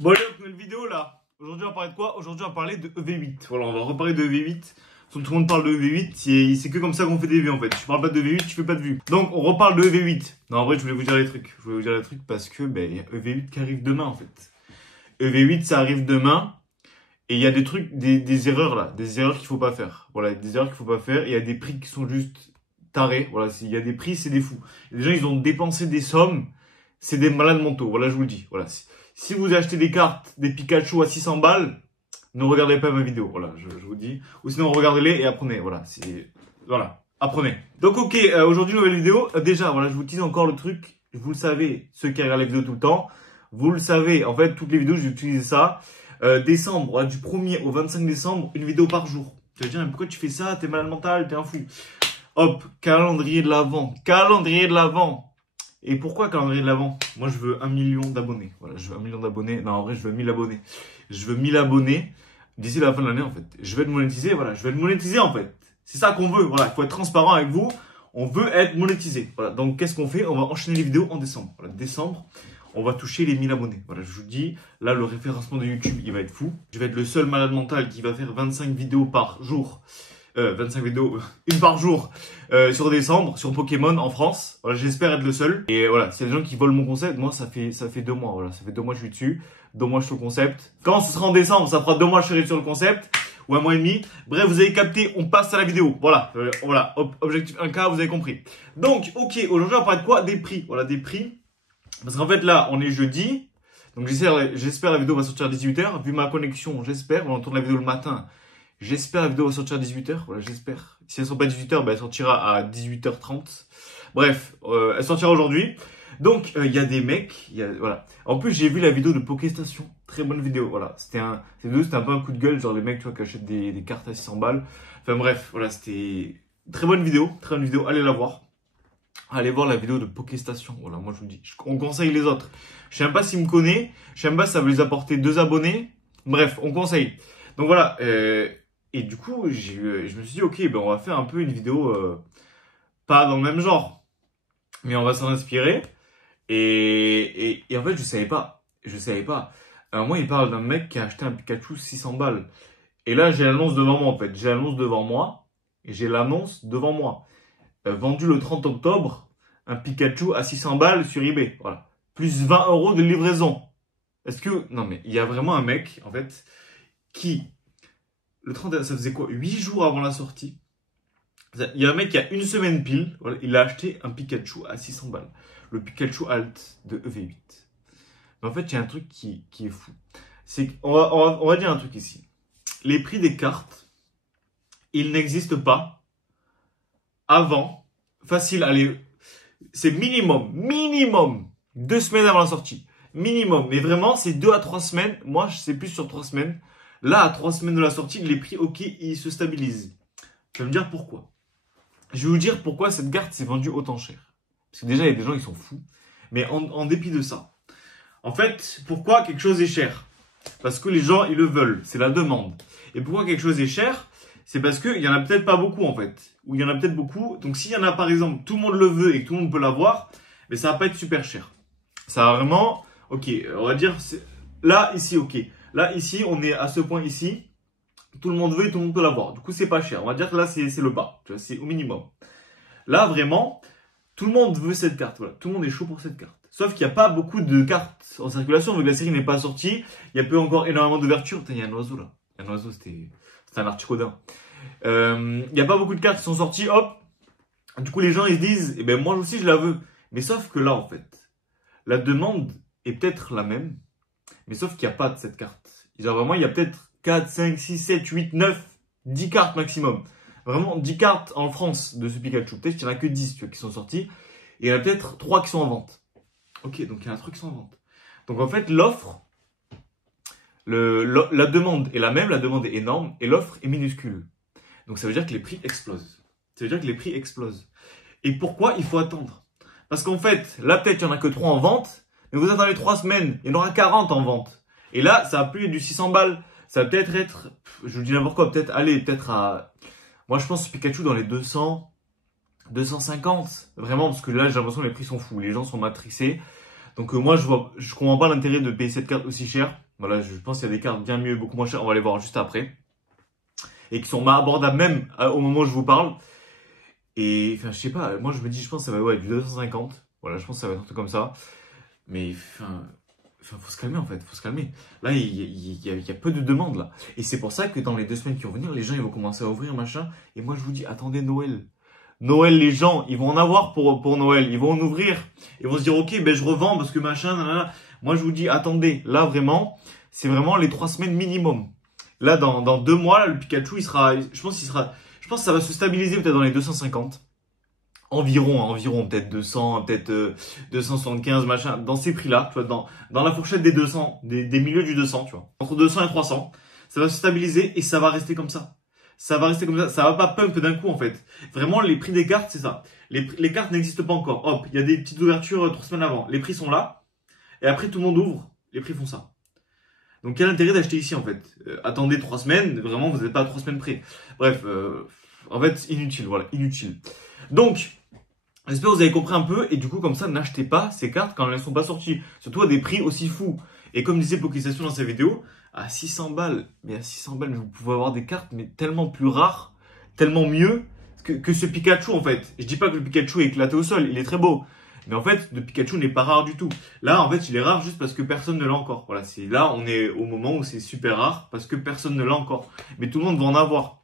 Bon allez, nouvelle vidéo là. Aujourd'hui on va parler de quoi? Aujourd'hui on va parler de EV8. Voilà, on va reparler de EV8. Tout le monde parle de EV8, c'est que comme ça qu'on fait des vues en fait. Je parle pas de EV8, je fais pas de vues. Donc on reparle de EV8. Non en vrai je voulais vous dire les trucs. Je voulais vous dire les trucs parce que il y a EV8 qui arrive demain en fait. EV8 ça arrive demain. Et il y a des trucs, des erreurs là. Des erreurs qu'il faut pas faire. Voilà, des erreurs qu'il faut pas faire. Il y a des prix qui sont juste tarés. Voilà, il y a des prix, c'est des fous. Les gens ils ont dépensé des sommes. C'est des malades mentaux. Voilà, je vous le dis. Voilà. Si vous achetez des cartes, des Pikachu à 600 balles, ne regardez pas ma vidéo. Voilà, je vous dis. Ou sinon, regardez-les et apprenez. Voilà, voilà, apprenez. Donc, ok, aujourd'hui, nouvelle vidéo. Déjà, voilà, je vous tease encore le truc. Vous le savez, ceux qui regardent les vidéos tout le temps. Vous le savez, en fait, toutes les vidéos, je vais utiliser ça. Décembre, voilà, du 1er au 25 décembre, une vidéo par jour. Tu vas dire, mais pourquoi tu fais ça? T'es malade mental, t'es un fou. Hop, calendrier de l'Avent. Calendrier de l'Avent. Et pourquoi calendrier de l'Avent? Moi, je veux 1 million d'abonnés. Voilà, je veux 1 million d'abonnés. Non, en vrai, je veux 1000 abonnés. Je veux 1000 abonnés d'ici la fin de l'année, en fait. Je vais être monétisé, voilà. Je vais être monétisé, en fait. C'est ça qu'on veut. Voilà, il faut être transparent avec vous. On veut être monétisé. Voilà, donc qu'est-ce qu'on fait? On va enchaîner les vidéos en décembre. Voilà, décembre, on va toucher les 1000 abonnés. Voilà, je vous dis, là, le référencement de YouTube, il va être fou. Je vais être le seul malade mental qui va faire 25 vidéos par jour. 25 vidéos, une par jour sur décembre, sur Pokémon en France. Voilà, j'espère être le seul. Et voilà, s'il y a des gens qui volent mon concept, moi ça fait 2 mois. Voilà, ça fait 2 mois que je suis dessus, 2 mois je suis au concept. Quand ce sera en décembre, ça fera 2 mois que je serai sur le concept, ou 1 mois et demi. Bref, vous avez capté, on passe à la vidéo. Voilà, voilà, objectif 1K, vous avez compris. Donc, ok, aujourd'hui on va parler de quoi? Des prix. Voilà, des prix. Parce qu'en fait là, on est jeudi. Donc j'espère la vidéo va sortir à 18h. Vu ma connexion, j'espère. On tourne la vidéo le matin. J'espère la vidéo va sortir à 18h. Voilà, j'espère. Si elle sort pas à 18h, elle sortira à 18h30. Bref, elle sortira aujourd'hui. Donc, il y a des mecs, voilà. En plus, j'ai vu la vidéo de Pokéstation. Très bonne vidéo, voilà. C'était un peu un coup de gueule, genre les mecs, tu vois, qui achètent des cartes à 600 balles. Enfin bref, voilà, c'était très bonne vidéo. Très bonne vidéo, allez la voir. Allez voir la vidéo de Pokéstation. Voilà, moi je vous dis, on conseille les autres. Je sais même pas s'ils me connaissent. Je sais même pas si ça veut les apporter 2 abonnés. Bref, on conseille. Donc voilà, et du coup, je me suis dit, ok, on va faire un peu une vidéo, pas dans le même genre, mais on va s'en inspirer. Et en fait, je savais pas. Moi, il parle d'un mec qui a acheté un Pikachu 600 balles. Et là, j'ai l'annonce devant moi, en fait. J'ai l'annonce devant moi. Et j'ai l'annonce devant moi. Vendu le 30 octobre, un Pikachu à 600 balles sur eBay. Voilà. Plus 20 € de livraison. Est-ce que... Non, mais il y a vraiment un mec, en fait, qui... Le 31, ça faisait quoi? 8 jours avant la sortie. Il y a un mec qui a une semaine pile, voilà, il a acheté un Pikachu à 600 balles. Le Pikachu Alt de EV8. Mais en fait, il y a un truc qui est fou. C'est on va dire un truc ici. Les prix des cartes, ils n'existent pas avant. Facile, allez, c'est minimum 2 semaines avant la sortie. Minimum. Mais vraiment, c'est 2 à 3 semaines. Moi, je sais plus sur 3 semaines. Là, à 3 semaines de la sortie, les prix, ok, ils se stabilisent. Je vais me dire pourquoi. Je vais vous dire pourquoi cette carte s'est vendue autant cher. Parce que déjà, il y a des gens qui sont fous. Mais en dépit de ça. En fait, pourquoi quelque chose est cher? Parce que les gens, ils le veulent. C'est la demande. Et pourquoi quelque chose est cher? C'est parce qu'il y en a peut-être pas beaucoup, en fait. Ou il y en a peut-être beaucoup. Donc, s'il y en a, par exemple, tout le monde le veut et que tout le monde peut l'avoir, mais ça va pas être super cher. Ça va vraiment... Ok, on va dire... Là, ici, ok. Là, ici, on est à ce point ici. Tout le monde veut et tout le monde peut l'avoir. Du coup, c'est pas cher. On va dire que là, c'est le bas. Tu vois, c'est au minimum. Là, vraiment, tout le monde veut cette carte. Voilà. Tout le monde est chaud pour cette carte. Sauf qu'il n'y a pas beaucoup de cartes en circulation. Vu que la série n'est pas sortie, il y a pas encore énormément d'ouverture. Il y a un oiseau là. Il y a un oiseau, c'était un articodin. Il n'y a pas beaucoup de cartes qui sont sorties. Hop. Du coup, les gens, ils se disent, eh ben, moi aussi, je la veux. Mais sauf que là, en fait, la demande est peut-être la même. Mais sauf qu'il n'y a pas de cette carte. Genre vraiment, il y a peut-être 4, 5, 6, 7, 8, 9, 10 cartes maximum. Vraiment 10 cartes en France de ce Pikachu. Peut-être qu'il n'y en a que 10 tu vois, qui sont sorties. Et il y en a peut-être 3 qui sont en vente. Ok, donc il y en a 3 qui sont en vente. Donc en fait, l'offre, la demande est la même, la demande est énorme et l'offre est minuscule. Donc ça veut dire que les prix explosent. Ça veut dire que les prix explosent. Et pourquoi il faut attendre? Parce qu'en fait, là peut-être il n'y en a que 3 en vente. Mais vous attendez 3 semaines, il y en aura 40 en vente. Et là, ça va plus être du 600 balles. Ça va peut-être être, je vous dis n'importe quoi, peut-être à... Moi, je pense Pikachu dans les 200, 250. Vraiment, parce que là, j'ai l'impression que les prix sont fous. Les gens sont matrixés. Donc moi, je comprends pas l'intérêt de payer cette carte aussi cher. Voilà, je pense qu'il y a des cartes bien mieux, beaucoup moins chères. On va les voir juste après. Et qui sont abordables même au moment où je vous parle. Et enfin, je sais pas, moi je me dis, je pense que ça va être du 250. Voilà, je pense que ça va être un truc comme ça. Mais enfin, faut se calmer en fait, faut se calmer. Là, il y a peu de demandes là. Et c'est pour ça que dans les 2 semaines qui vont venir, les gens ils vont commencer à ouvrir machin. Et moi je vous dis, attendez Noël. Noël, les gens, ils vont en avoir pour Noël. Ils vont en ouvrir. Ils vont se dire, ok, ben je revends parce que machin, nanana. Moi je vous dis, attendez. Là vraiment, c'est vraiment les 3 semaines minimum. Là, dans 2 mois, là, le Pikachu, je pense que ça va se stabiliser peut-être dans les 250. Environ, peut-être 200, peut-être 275, machin, dans ces prix-là, tu vois, dans la fourchette des 200, des milieux du 200, tu vois. Entre 200 et 300, ça va se stabiliser et ça va rester comme ça. Ça va rester comme ça, ça va pas pump d'un coup, en fait. Vraiment, les prix des cartes, c'est ça. Les cartes n'existent pas encore. Hop, il y a des petites ouvertures 3 semaines avant. Les prix sont là. Et après, tout le monde ouvre. Les prix font ça. Donc, quel intérêt d'acheter ici, en fait? Attendez 3 semaines. Vraiment, vous n'êtes pas à 3 semaines près. Bref, en fait, inutile. Voilà, inutile. Donc, j'espère que vous avez compris un peu. Et du coup, comme ça, n'achetez pas ces cartes quand elles ne sont pas sorties. Surtout à des prix aussi fous. Et comme disait Pokéstation dans sa vidéo, à 600 balles, mais à 600 balles, vous pouvez avoir des cartes, mais tellement plus rares, tellement mieux que ce Pikachu, en fait. Je dis pas que le Pikachu est éclaté au sol, il est très beau. Mais en fait, le Pikachu n'est pas rare du tout. Là, en fait, il est rare juste parce que personne ne l'a encore. Voilà, là, on est au moment où c'est super rare parce que personne ne l'a encore. Mais tout le monde va en avoir.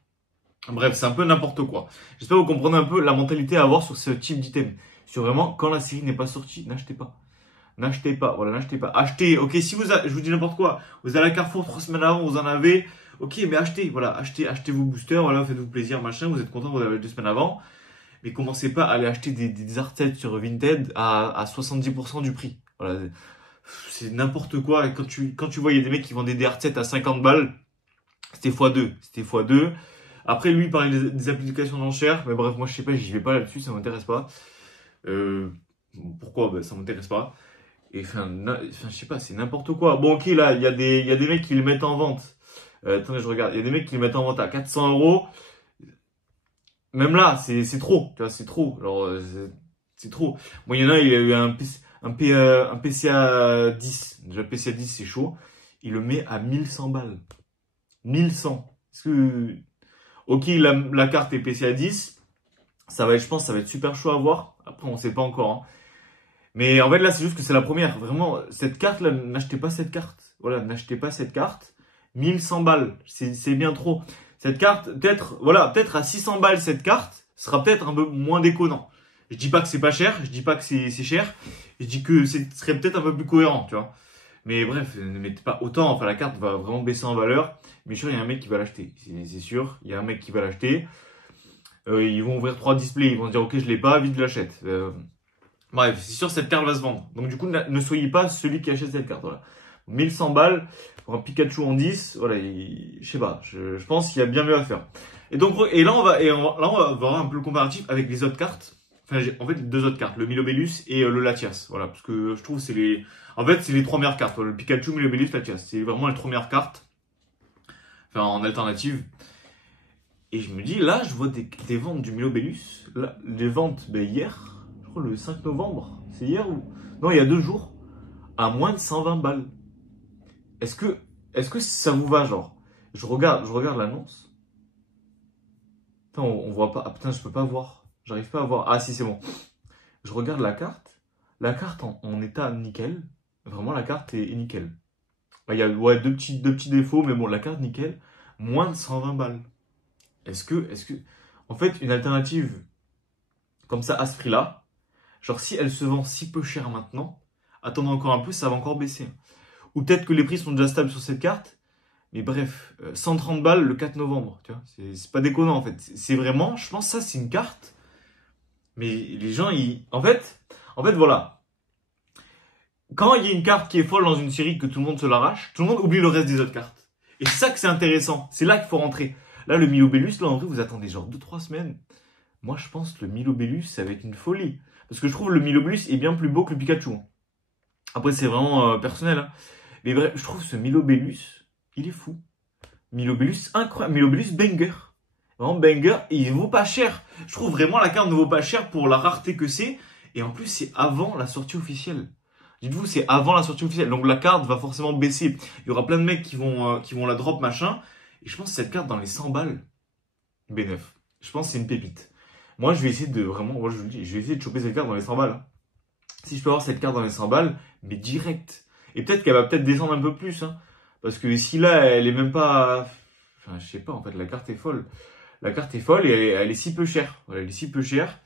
Bref, c'est un peu n'importe quoi. J'espère que vous comprenez un peu la mentalité à avoir sur ce type d'item. Sur vraiment, quand la série n'est pas sortie, n'achetez pas. N'achetez pas, voilà, n'achetez pas. Achetez, ok, si je vous dis n'importe quoi, vous allez à Carrefour 3 semaines avant, vous en avez, ok, mais achetez, voilà, achetez vos boosters, voilà, faites-vous plaisir, machin, vous êtes content, vous avez 2 semaines avant. Mais commencez pas à aller acheter des Arcades sur Vinted à 70% du prix. Voilà, c'est n'importe quoi. Et quand tu vois, il y a des mecs qui vendent des Arcades à 50 balles, c'était x2. Après, lui, il parlait des applications d'enchères, mais bref, moi, je sais pas, j'y vais pas là-dessus, ça m'intéresse pas. Pourquoi? Ben, ça m'intéresse pas. Et enfin, je sais pas, c'est n'importe quoi. Bon, ok, là, il y a des mecs qui le mettent en vente. Attendez, je regarde. Il y a des mecs qui le mettent en vente à 400 euros. Même là, c'est trop. Tu vois, c'est trop. Alors, c'est trop. Bon, il y en a, il a eu un PCA 10. Déjà, le PCA 10, c'est chaud. Il le met à 1100 balles. 1100. Est-ce que... Ok, la carte est PCA 10. Je pense, ça va être super chaud à voir. Après, on sait pas encore, hein. Mais en fait, là, c'est juste que c'est la première. Vraiment, cette carte-là, n'achetez pas cette carte. Voilà, n'achetez pas cette carte. 1100 balles, c'est bien trop. Cette carte, peut-être à 600 balles, cette carte sera peut-être un peu moins déconnant. Je dis pas que c'est pas cher, je dis pas que c'est cher. Je dis que ce serait peut-être un peu plus cohérent, tu vois. Mais bref, ne mettez pas autant. Enfin, la carte va vraiment baisser en valeur. Mais sûr, il y a un mec qui va l'acheter. C'est sûr, il y a un mec qui va l'acheter. Ils vont ouvrir 3 displays, ils vont se dire, ok, je l'ai pas, vite, je l'achète. Bref, c'est sûr, cette carte va se vendre. Donc, du coup, ne soyez pas celui qui achète cette carte. Voilà. 1100 balles pour un Pikachu en 10. Voilà, je sais pas. Je pense qu'il y a bien mieux à faire. Et donc, là, on va voir un peu le comparatif avec les autres cartes. Enfin, en fait, les 2 autres cartes. Le Milobellus et le Latias. Voilà. Parce que je trouve que c'est les 3 meilleures cartes. Voilà, le Pikachu, Milobellus, Latias. C'est vraiment les 3 meilleures cartes. Enfin, en alternative. Et je me dis, là, je vois des ventes du Milobellus. Là, les ventes, hier. Le 5 novembre, c'est hier ou... Non, il y a 2 jours, à moins de 120 balles. Est-ce que ça vous va, genre? Je regarde l'annonce. Putain, on voit pas. Ah putain, je peux pas voir. J'arrive pas à voir. Ah si, c'est bon. Je regarde la carte. La carte en état nickel. Vraiment, la carte est nickel. Il y a deux petits défauts, mais bon, la carte nickel. Moins de 120 balles. Est-ce que... En fait, une alternative comme ça, à ce prix-là, genre, si elle se vend si peu cher maintenant, attendons encore un peu, ça va encore baisser. Ou peut-être que les prix sont déjà stables sur cette carte. Mais bref, 130 balles le 4 novembre, tu vois. C'est pas déconnant, en fait. C'est vraiment, je pense, ça, c'est une carte. Mais les gens, En fait, voilà. Quand il y a une carte qui est folle dans une série, que tout le monde se l'arrache, tout le monde oublie le reste des autres cartes. Et c'est ça que c'est intéressant. C'est là qu'il faut rentrer. Là, le Milobellus, là, en vrai, vous attendez genre 2-3 semaines. Moi, je pense que le Milobellus, ça va être une folie. Parce que je trouve le Milobellus est bien plus beau que le Pikachu. Après, c'est vraiment personnel. Hein. Mais bref, je trouve ce Milobellus, il est fou. Milobellus, incroyable. Milobellus banger. Vraiment banger. Et il vaut pas cher. Je trouve vraiment la carte ne vaut pas cher pour la rareté que c'est. Et en plus, c'est avant la sortie officielle. Dites-vous, c'est avant la sortie officielle. Donc la carte va forcément baisser. Il y aura plein de mecs qui vont la drop, machin. Et je pense que cette carte dans les 100 balles, B9. Je pense que c'est une pépite. Moi, je vais essayer de vraiment, moi je vous le dis, je vais essayer de choper cette carte dans les 100 balles. Hein. Si je peux avoir cette carte dans les 100 balles, mais direct. Et peut-être qu'elle va peut-être descendre un peu plus. Hein. Parce que si là, elle est même pas... Enfin, je sais pas, en fait, la carte est folle. La carte est folle et elle est si peu chère. Voilà, elle est si peu chère.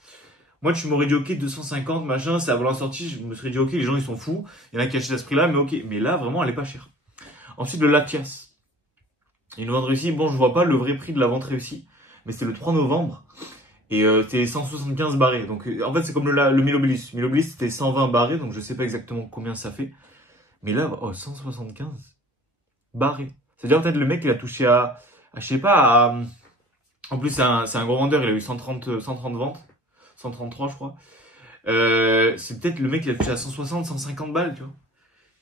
Moi, tu m'aurais dit, ok, 250, machin, c'est avant la sortie, je me serais dit, ok, les gens, ils sont fous. Il y en a qui achètent à ce prix-là, mais ok. Mais là, vraiment, elle est pas chère. Ensuite, le Latias. Une vente réussie. Bon, je vois pas le vrai prix de la vente réussie. Mais c'était le 3 novembre. Et c'était 175 barrés. Donc, en fait, c'est comme le Milobilis. Milobilis, c'était 120 barrés, donc je sais pas exactement combien ça fait. Mais là, oh, 175 barrés. C'est-à-dire, peut-être, le mec, il a touché je sais pas, en plus, c'est un gros vendeur, il a eu 130 ventes. 133, je crois. C'est peut-être le mec qui a touché à 160, 150 balles, tu vois.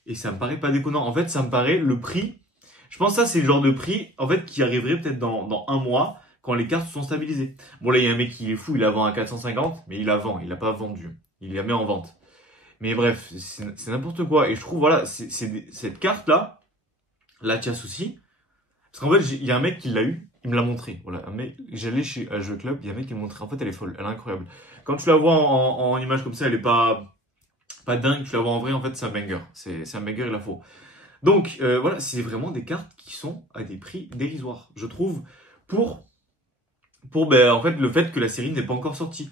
Et ça me paraît pas déconnant. En fait, ça me paraît le prix. Je pense que ça, c'est le genre de prix, en fait, qui arriverait peut-être dans un mois, quand les cartes sont stabilisées. Bon, là, il y a un mec qui est fou, il la vend à 450, mais il la vend, il l'a pas vendu. Il la met en vente. Mais bref, c'est n'importe quoi. Et je trouve, voilà, cette carte-là, la Tias aussi. Parce qu'en fait, il y a un mec qui l'a eu, il me l'a montré. Voilà, un mec, j'allais chez un jeu club, il y a un mec qui me montré. En fait, elle est folle, elle est incroyable. Quand tu la vois en image comme ça, elle est pas dingue. Tu la vois en vrai, en fait, c'est un banger. C'est un banger, il la faut. Donc, voilà, c'est vraiment des cartes qui sont à des prix dérisoires, je trouve, pour en fait, le fait que la série n'est pas encore sortie.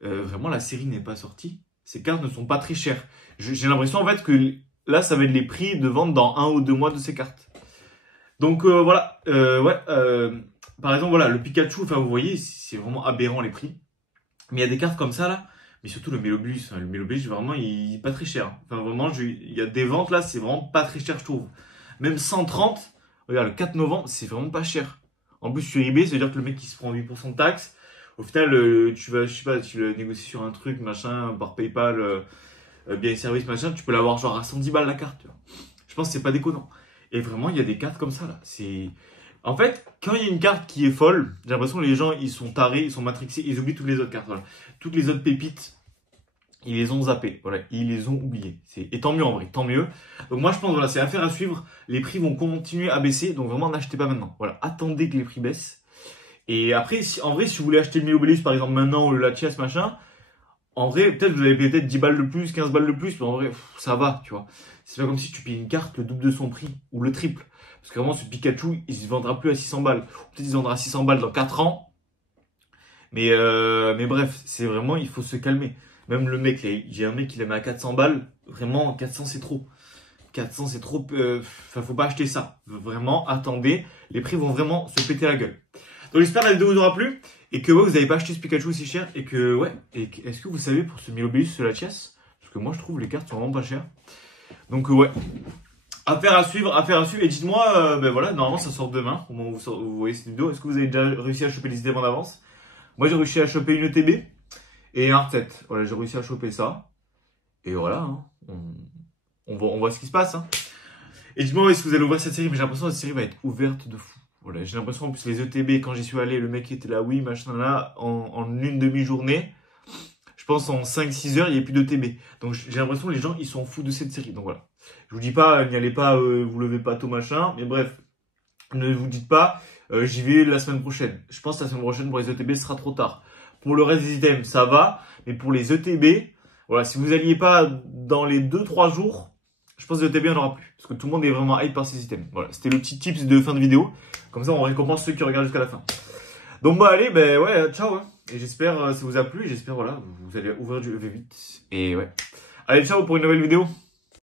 Vraiment, la série n'est pas sortie. Ces cartes ne sont pas très chères. J'ai l'impression, en fait, que là, ça va être les prix de vente dans 1 ou 2 mois de ces cartes. Donc voilà, par exemple, voilà, le Pikachu, enfin vous voyez, c'est vraiment aberrant les prix. Mais il y a des cartes comme ça là, mais surtout le Mélobus. Hein, le Mélobus, vraiment, il est pas très cher. Enfin vraiment, il y a des ventes là, c'est vraiment pas très cher, je trouve. Même 130, regarde, le 4 novembre, c'est vraiment pas cher. En plus, sur eBay, ça veut dire que le mec, il se prend 8% de taxes. Au final, tu vas, je sais pas, tu le négocies sur un truc, machin, par PayPal, bien service, machin, tu peux l'avoir genre à 110 balles la carte. Tu vois. Je pense que c'est pas déconnant. Et vraiment, il y a des cartes comme ça, là. En fait, quand il y a une carte qui est folle, j'ai l'impression que les gens, ils sont tarés, ils sont matrixés, ils oublient toutes les autres cartes. Voilà. Toutes les autres pépites, ils les ont zappées. Voilà, ils les ont oubliées. Et tant mieux en vrai, tant mieux. Donc moi, je pense, voilà, c'est affaire à suivre. Les prix vont continuer à baisser, donc vraiment, n'achetez pas maintenant. Voilà, attendez que les prix baissent. Et après, en vrai, si vous voulez acheter le Miobelis, par exemple, maintenant, ou le Latias, machin, en vrai, peut-être vous allez payer peut-être 10 balles de plus, 15 balles de plus, mais en vrai, ça va, tu vois. C'est pas comme si tu payes une carte le double de son prix, ou le triple. Parce que vraiment, ce Pikachu, il se vendra plus à 600 balles. Peut-être il se vendra à 600 balles dans 4 ans. Mais bref, c'est vraiment, il faut se calmer. Même le mec, j'ai un mec qui l'a mis à 400 balles. Vraiment, 400 c'est trop. 400 c'est trop, faut pas acheter ça. Vraiment, attendez. Les prix vont vraiment se péter la gueule. Donc j'espère que la vidéo vous aura plu. Et que ouais, vous n'avez pas acheté ce Pikachu aussi cher. Et que ouais, est-ce que vous savez pour ce Milobius, ce Latias? Parce que moi je trouve les cartes sont vraiment pas chères. Donc ouais, affaire à suivre. Et dites-moi, ben voilà, normalement ça sort demain. Au moment où vous voyez cette vidéo, est-ce que vous avez déjà réussi à choper les items en avance? Moi j'ai réussi à choper une ETB et un Artet. Voilà, j'ai réussi à choper ça. Et voilà, hein, on voit ce qui se passe. Hein. Et dites-moi, est-ce que vous allez ouvrir cette série? Mais j'ai l'impression que cette série va être ouverte de fou. Voilà, j'ai l'impression en plus les ETB, quand j'y suis allé, le mec était là, oui, machin là, en une demi-journée. Je pense en 5-6 heures, il n'y a plus d'ETB. Donc j'ai l'impression que les gens, ils s'en foutent de cette série. Donc voilà. Je vous dis pas, n'y allez pas, vous levez pas tout machin. Mais bref, ne vous dites pas, j'y vais la semaine prochaine. Je pense que la semaine prochaine, pour les ETB, ce sera trop tard. Pour le reste des items, ça va. Mais pour les ETB, voilà, si vous alliez pas dans les 2-3 jours, je pense que les ETB, il n'y en aura plus. Parce que tout le monde est vraiment hype par ces items. Voilà, c'était le petit tips de fin de vidéo. Comme ça, on récompense ceux qui regardent jusqu'à la fin. Donc bah allez, ben ouais, ciao. Hein. Et j'espère ça vous a plu. J'espère voilà, vous allez ouvrir du EV8. Et ouais. Allez, ciao pour une nouvelle vidéo.